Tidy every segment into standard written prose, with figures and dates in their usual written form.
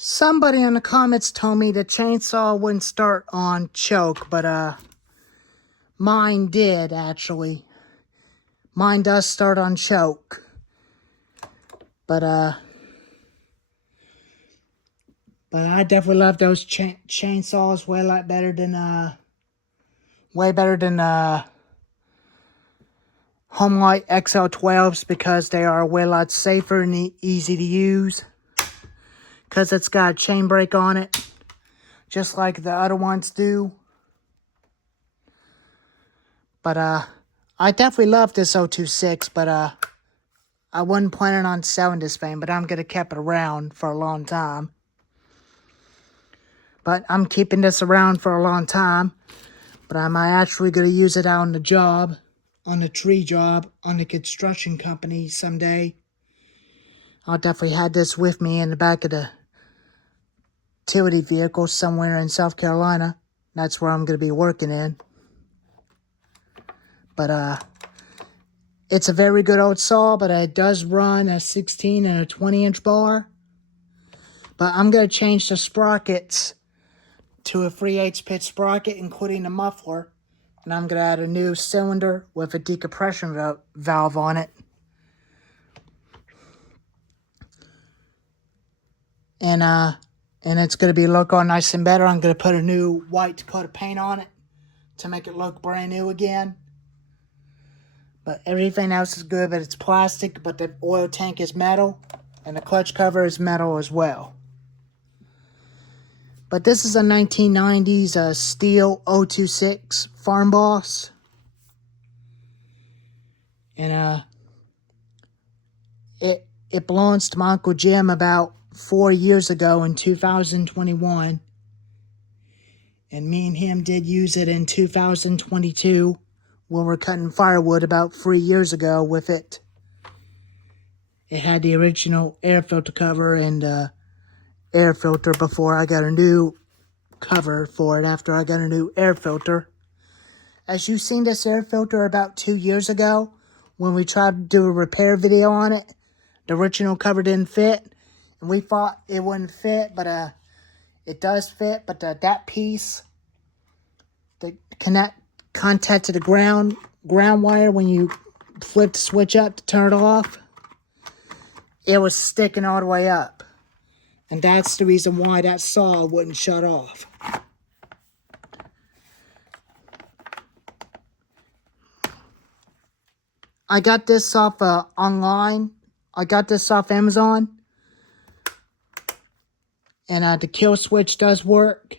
Somebody in the comments told me the chainsaw wouldn't start on choke, but mine did actually. Mine does start on choke. But I definitely love those chainsaws way better than Homelight XL12s because they are way lot safer and easy to use. Because it's got a chain brake on it, just like the other ones do. But I definitely love this 026, but I wasn't planning on selling this thing, but I'm going to keep it around for a long time. But I'm keeping this around for a long time. But I'm actually going to use it out on the job, on the tree job, on the construction company someday. I'll definitely have this with me in the back of the utility vehicle somewhere in South Carolina. That's where I'm going to be working in. But it's a very good old saw, but it does run a 16 and a 20-inch bar. But I'm going to change the sprockets to a 3/8 pitch sprocket, including the muffler. And I'm going to add a new cylinder with a decompression valve on it. And it's going to be look all nice and better. I'm going to put a new white coat of paint on it to make it look brand new again. But everything else is good, but it's plastic, but the oil tank is metal, and the clutch cover is metal as well. But this is a 1990s stihl 026 Farm Boss. And it belongs to my Uncle Jim about 4 years ago in 2021. And me and him did use it in 2022 when we're cutting firewood about 3 years ago with it. It had the original air filter cover and air filter before I got a new cover for it after I got a new air filter. As you've seen this air filter about 2 years ago when we tried to do a repair video on it. The original cover didn't fit, and we thought it wouldn't fit, but it does fit. But that piece, the contact to the ground wire when you flip the switch up to turn it off, it was sticking all the way up. And that's the reason why that saw wouldn't shut off. I got this off online. I got this off Amazon. And the kill switch does work.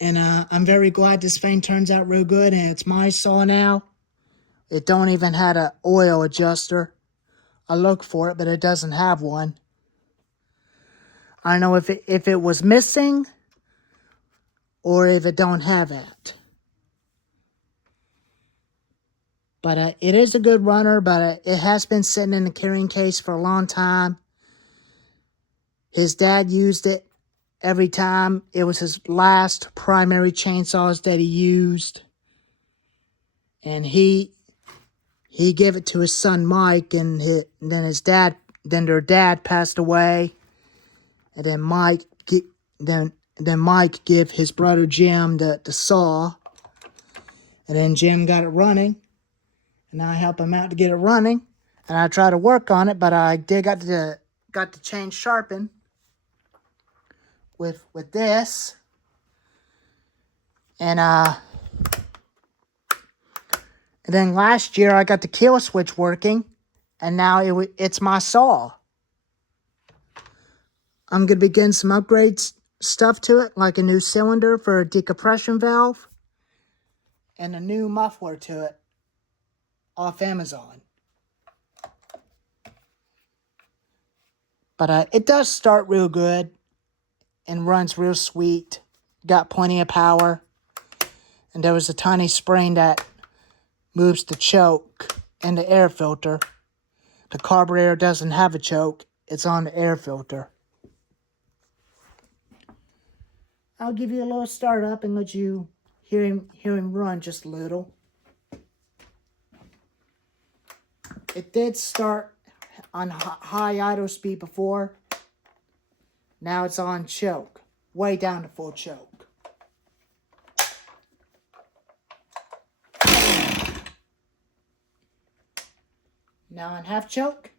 And I'm very glad this thing turns out real good. And it's my saw now. It don't even have an oil adjuster. I looked for it, but it doesn't have one. I don't know if it was missing or if it don't have it. But it is a good runner, but it has been sitting in the carrying case for a long time. His dad used it every time. It was his last primary chainsaws that he used. And he gave it to his son Mike, and then their dad passed away. And then Mike gave his brother Jim the saw. And then Jim got it running. And I help him out to get it running. And I try to work on it, but I did got the chain sharpened with this. And then last year I got the kill switch working, and now it's my saw. I'm going to be getting some upgrades stuff to it, like a new cylinder for a decompression valve, and a new muffler to it off Amazon. But it does start real good and runs real sweet. Got plenty of power. And there was a tiny spring that moves the choke and the air filter. The carburetor doesn't have a choke. It's on the air filter. I'll give you a little start up and let you hear him run just a little. It did start on high idle speed before. Now it's on choke, way down to full choke. Now on half choke.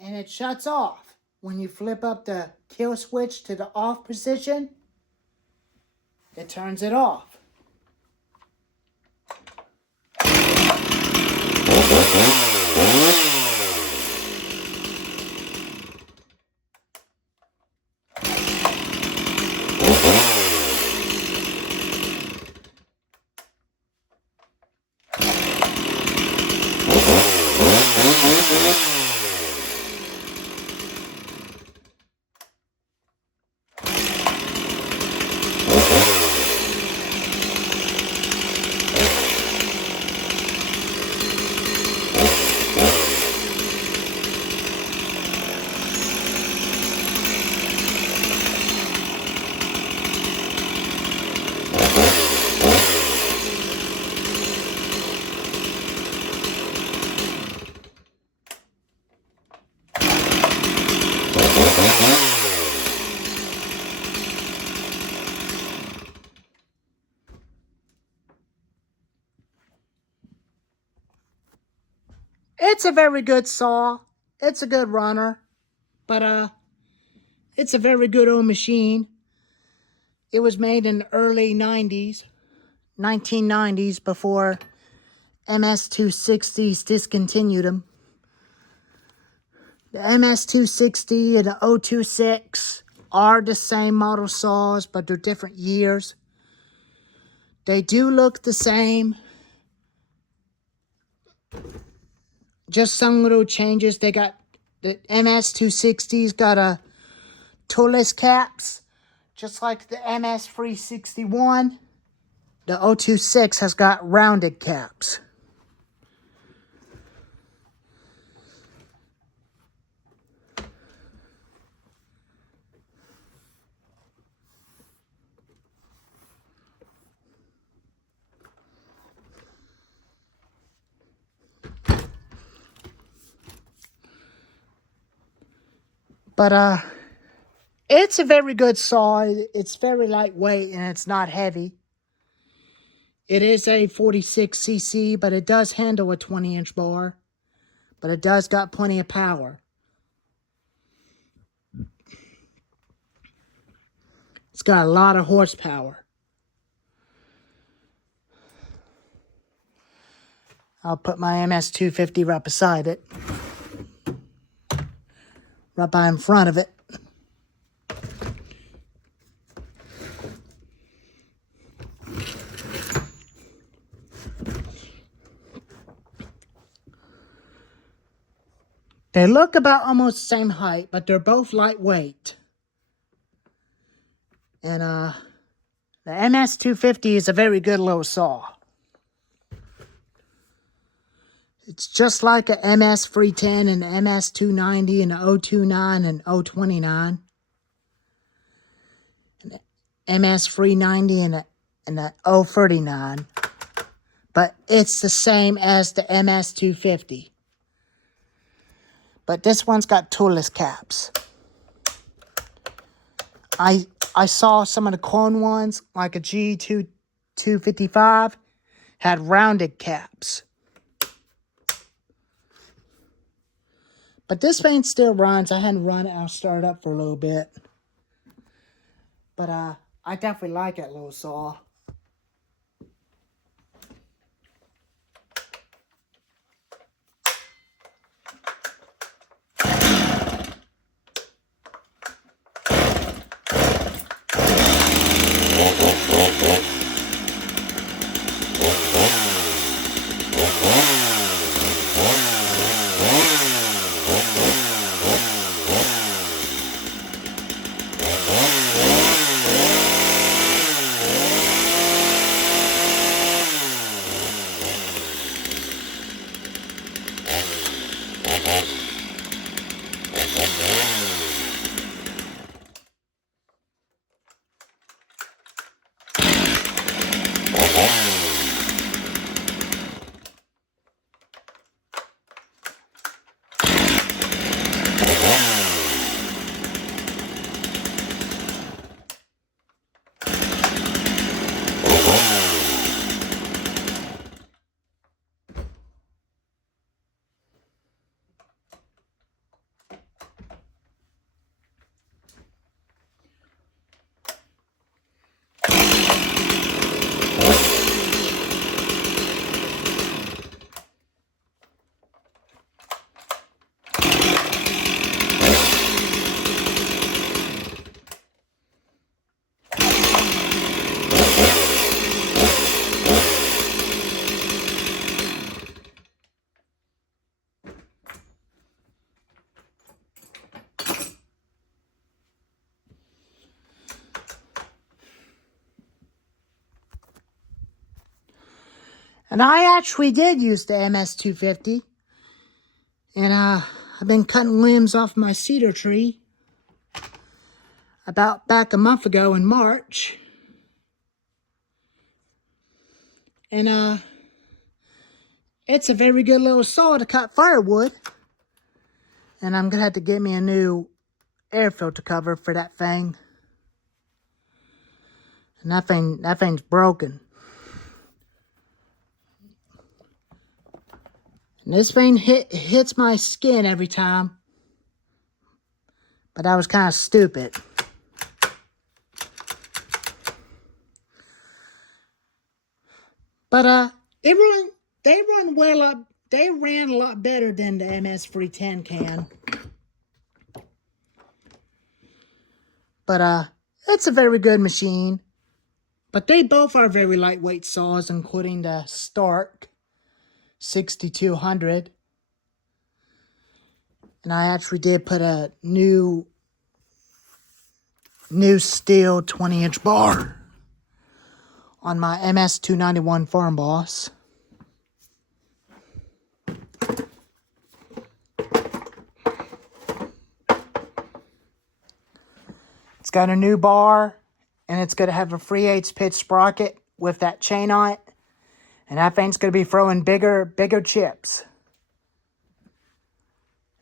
And it shuts off. When you flip up the kill switch to the off position, it turns it off. It's a very good saw. It's a good runner. But it's a very good old machine. It was made in the early 90s, 1990s, before MS-260s discontinued them. The MS-260 and the 026 are the same model saws, but they're different years. They do look the same. Just some little changes. They got the MS-260's got a toolless caps, just like the MS-361. The 026 has got rounded caps. But it's a very good saw. It's very lightweight and it's not heavy. It is a 46cc, but it does handle a 20-inch bar. But it does got plenty of power. It's got a lot of horsepower. I'll put my MS-250 right beside it. Right by in front of it. They look about almost the same height, but they're both lightweight. And the MS-250 is a very good little saw. It's just like a MS-310 and the MS-290 and the 029 and 029. And the MS-390 and the 039. But it's the same as the MS-250. But this one's got toolless caps. I saw some of the clone ones, like a G255, had rounded caps. But this thing still runs. I hadn't run it. I'll start it up for a little bit. But I definitely like that little saw. And I actually did use the MS-250. And I've been cutting limbs off my cedar tree about back a month ago in March. And it's a very good little saw to cut firewood. And I'm going to have to get me a new air filter cover for that thing. And that thing's broken. And this thing hits my skin every time. But that was kind of stupid. But they ran a lot better than the MS-310 can. But it's a very good machine. But they both are very lightweight saws, including the Stark 6200. And I actually did put a new stihl 20-inch bar on my MS-291 Farm Boss. It's got a new bar, and it's going to have a 3/8 pitch sprocket with that chain on it. And that thing's going to be throwing bigger chips.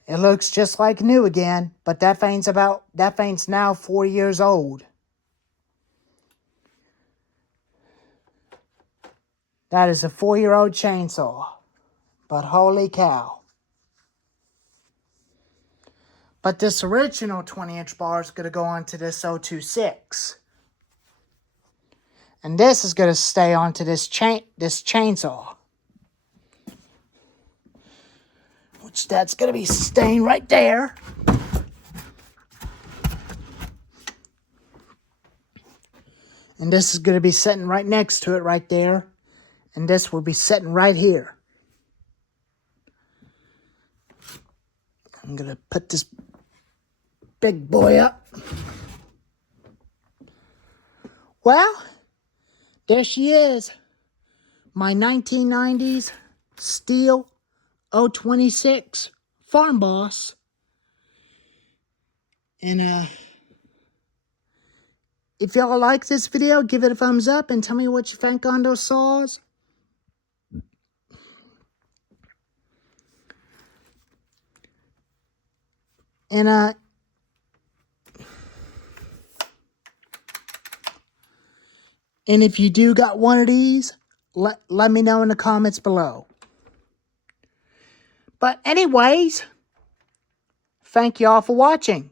It looks just like new again, but that thing's now 4 years old. That is a 4-year-old chainsaw. But holy cow. But this original 20-inch bar is going to go onto this 026. And this is going to stay onto this chainsaw. Which that's going to be staying right there. And this is going to be sitting right next to it right there. And this will be sitting right here. I'm going to put this big boy up. Well, there she is. My 1990s stihl 026 Farm Boss. And if y'all like this video, give it a thumbs up and tell me what you think on those saws. And if you do got one of these, let me know in the comments below. But anyways, thank y'all for watching.